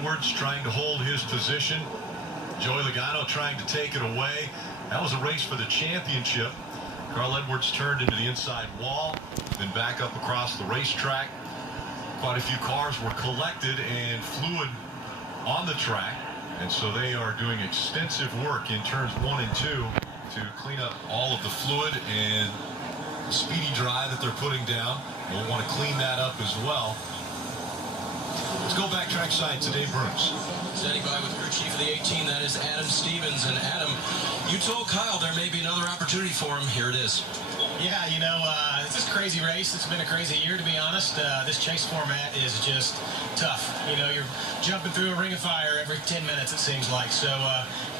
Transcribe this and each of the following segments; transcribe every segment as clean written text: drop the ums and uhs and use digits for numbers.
Edwards trying to hold his position. Joey Logano trying to take it away. That was a race for the championship. Carl Edwards turned into the inside wall, then back up across the racetrack. Quite a few cars were collected and fluid on the track, and so they are doing extensive work in turns 1 and 2 to clean up all of the fluid and speedy dry that they're putting down. We'll want to clean that up as well. Let's go back trackside to Dave Burns. Standing by with crew chief of the 18, that is Adam Stevens. And Adam, you told Kyle there may be another opportunity for him. Here it is. Yeah, you know, it's just a crazy race. It's been a crazy year, to be honest. This chase format is just tough. You know, you're jumping through a ring of fire every 10 minutes, it seems like. So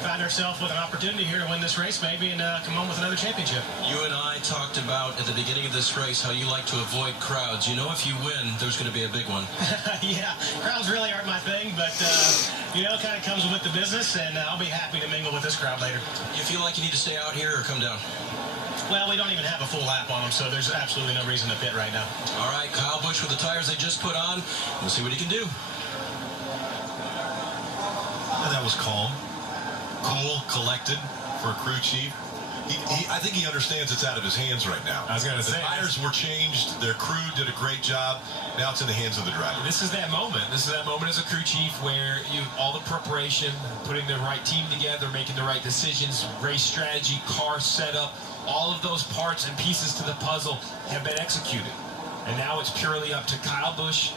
find ourselves with an opportunity here to win this race, maybe, and come home with another championship. You and I talked about at the beginning of this race how you like to avoid crowds. You know, if you win, there's going to be a big one. Yeah, crowds really aren't my thing, but, you know, it kind of comes with the business, and I'll be happy to mingle with this crowd later. You feel like you need to stay out here or come down? Well, we don't even have a full lap on them, so there's absolutely no reason to pit right now. All right, Kyle Busch with the tires they just put on. We'll see what he can do. And that was calm, cool, collected for a crew chief. I think he understands it's out of his hands right now. I was going to say. The tires were changed. Their crew did a great job. Now it's in the hands of the driver. This is that moment. This is that moment as a crew chief where all the preparation, putting the right team together, making the right decisions, race strategy, car setup, all of those parts and pieces to the puzzle have been executed. And now it's purely up to Kyle Busch,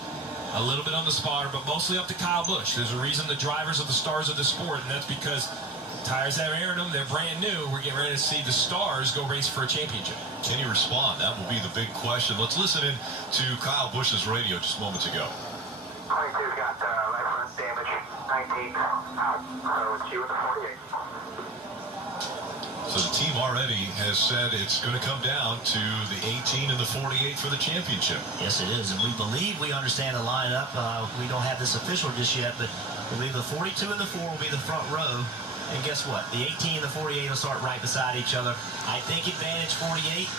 a little bit on the spotter, but mostly up to Kyle Busch. There's a reason the drivers are the stars of the sport, and that's because tires have aired them. They're brand new. We're getting ready to see the stars go race for a championship. Can he respond? That will be the big question. Let's listen in to Kyle Busch's radio just moments ago. 22's got right front damage. 19 out. So it's you with the 48. So the team already has said it's going to come down to the 18 and the 48 for the championship. Yes, it is, and we believe we understand the lineup. We don't have this official just yet, but we believe the 42 and the 4 will be the front row. And guess what? The 18 and the 48 will start right beside each other. I think advantage 48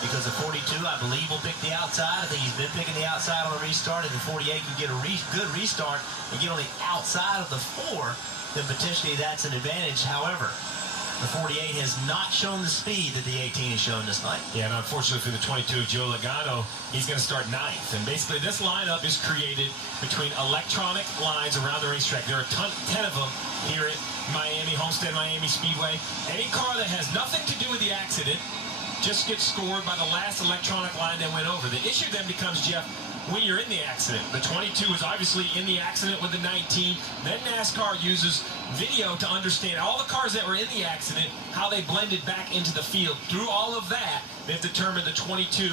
because the 42, I believe, will pick the outside. I think he's been picking the outside on a restart. If the 48 can get a good restart and get on the outside of the 4, then potentially that's an advantage. However, the 48 has not shown the speed that the 18 has shown this night. Yeah, and unfortunately for the 22, Joe Logano, he's going to start 9th. And basically this lineup is created between electronic lines around the racetrack. There are 10 of them here at Miami, Homestead Miami Speedway. Any car that has nothing to do with the accident just gets scored by the last electronic line that went over. The issue then becomes, Jeff, when you're in the accident. The 22 is obviously in the accident with the 19. Then NASCAR uses video to understand all the cars that were in the accident, how they blended back into the field. Through all of that, they've determined the 22,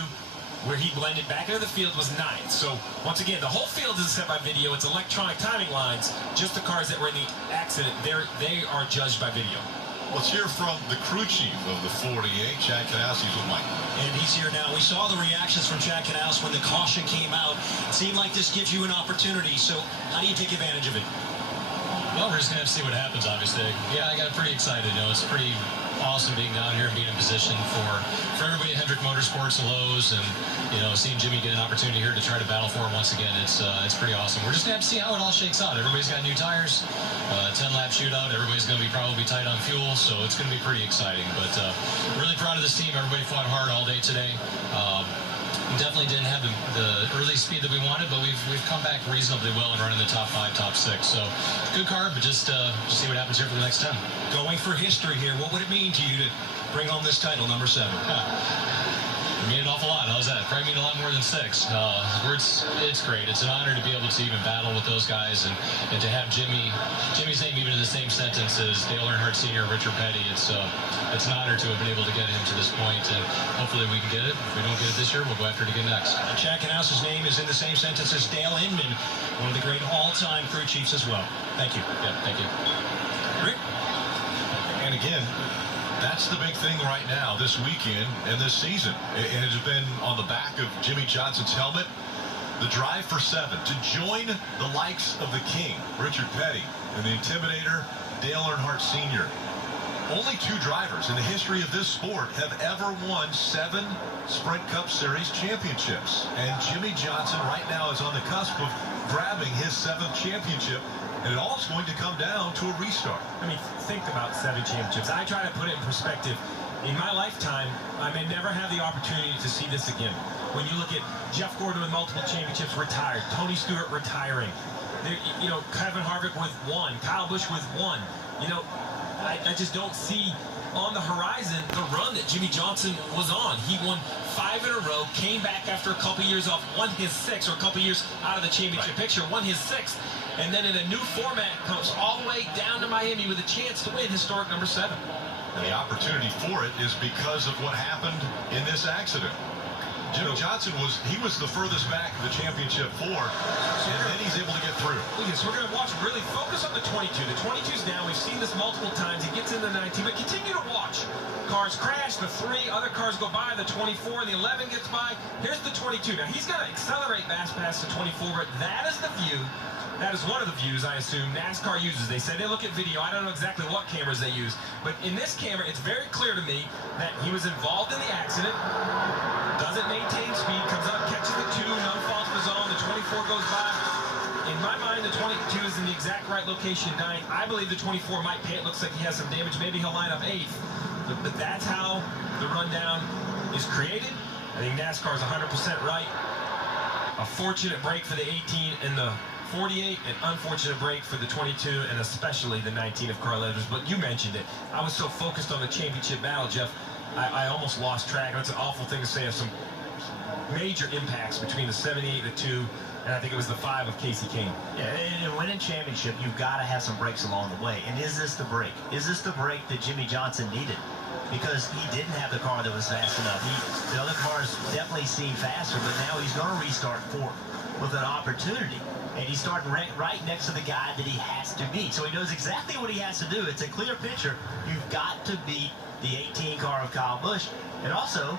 where he blended back into the field, was 9th. So, once again, the whole field isn't set by video. It's electronic timing lines. Just the cars that were in the accident, they are judged by video. Let's hear from the crew chief of the 48, Chad Canals. He's with Mike. And he's here now. We saw the reactions from Chad Canals when the caution came out. It seemed like this gives you an opportunity. So how do you take advantage of it? Well, we're just going to have to see what happens, obviously. Yeah, I got pretty excited. You know, it's pretty awesome being down here and being in position for everybody at Hendrick Motorsports and Lowe's, and, you know, seeing Jimmy get an opportunity here to try to battle for him once again. It's pretty awesome. We're just going to have to see how it all shakes out. Everybody's got new tires, 10-lap shootout. Everybody's going to be probably tight on fuel, so it's going to be pretty exciting. But really proud of this team. Everybody fought hard all day today. We definitely didn't have the early speed that we wanted, but we've come back reasonably well and running the top 5, top 6. So good car, but just see what happens here for the next 10. Going for history here, what would it mean to you to bring home this title, number 7? It mean an awful lot. How's that? Probably mean a lot more than 6. It's great. It's an honor to be able to even battle with those guys and to have Jimmy's name even in the same sentence as Dale Earnhardt Sr. and Richard Petty. It's an honor to have been able to get him to this point, and hopefully we can get it. If we don't get it this year, we'll go after it again next. Chad Canals' name is in the same sentence as Dale Inman, one of the great all-time crew chiefs as well. Thank you. Yeah, thank you. Rick? And again, that's the big thing right now, this weekend and this season. It has been on the back of Jimmy Johnson's helmet. The drive for 7 to join the likes of the King, Richard Petty, and the Intimidator, Dale Earnhardt Sr. Only 2 drivers in the history of this sport have ever won 7 Sprint Cup Series championships. And Jimmy Johnson right now is on the cusp of grabbing his 7th championship. And it all is going to come down to a restart. I mean, think about 7 championships. I try to put it in perspective. In my lifetime, I may never have the opportunity to see this again. When you look at Jeff Gordon with multiple championships retired, Tony Stewart retiring, you know, Kevin Harvick with 1, Kyle Busch with 1. You know, I just don't see on the horizon the run that Jimmy Johnson was on. He won 5 in a row, came back after a couple years off, won his 6th, or a couple years out of the championship picture, won his 6th, and then in a new format comes all the way down to Miami with a chance to win historic number 7. And the opportunity for it is because of what happened in this accident. Jimmy Johnson was the furthest back of the championship 4, and then he's able to get through. Look at this. We're going to watch, really focus on the 22. The 22's down. We've seen this multiple times. He gets in the 19, but continue to watch. Cars crash, the 3, other cars go by, the 24, and the 11 gets by. Here's the 22. Now, he's going to accelerate past the 24, but that is the view. That is one of the views, I assume, NASCAR uses. They say they look at video. I don't know exactly what cameras they use. But in this camera, it's very clear to me that he was involved in the accident, doesn't maintain speed, comes up, catches the 2, no fault of his own, the 24 goes by. In my mind, the 22 is in the exact right location, 9th. I believe the 24 might pay. It looks like he has some damage. Maybe he'll line up 8th. But that's how the rundown is created. I think NASCAR is 100% right. A fortunate break for the 18 and the 48, an unfortunate break for the 22, and especially the 19 of Carl Edwards. But you mentioned it. I was so focused on the championship battle, Jeff, I almost lost track. That's an awful thing to say, of some major impacts between the 78, the 2, and I think it was the 5 of Casey Kane. Yeah, and winning championship, you've got to have some breaks along the way. And is this the break? Is this the break that Jimmy Johnson needed? Because he didn't have the car that was fast enough. The other cars definitely seemed faster, but now he's going to restart 4th with an opportunity. And he's starting right next to the guy that he has to beat. So he knows exactly what he has to do. It's a clear picture. You've got to beat the 18 car of Kyle Busch. And also,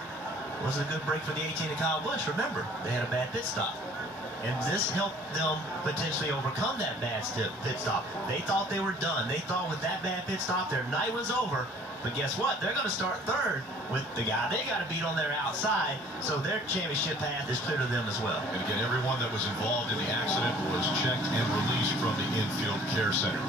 was a good break for the 18 of Kyle Busch. Remember, they had a bad pit stop. And this helped them potentially overcome that bad pit stop. They thought they were done. They thought with that bad pit stop, their night was over. But guess what? They're going to start 3rd with the guy they got to beat on their outside. So their championship path is clear to them as well. And again, everyone that was involved in the accident was checked and released from the infield care center.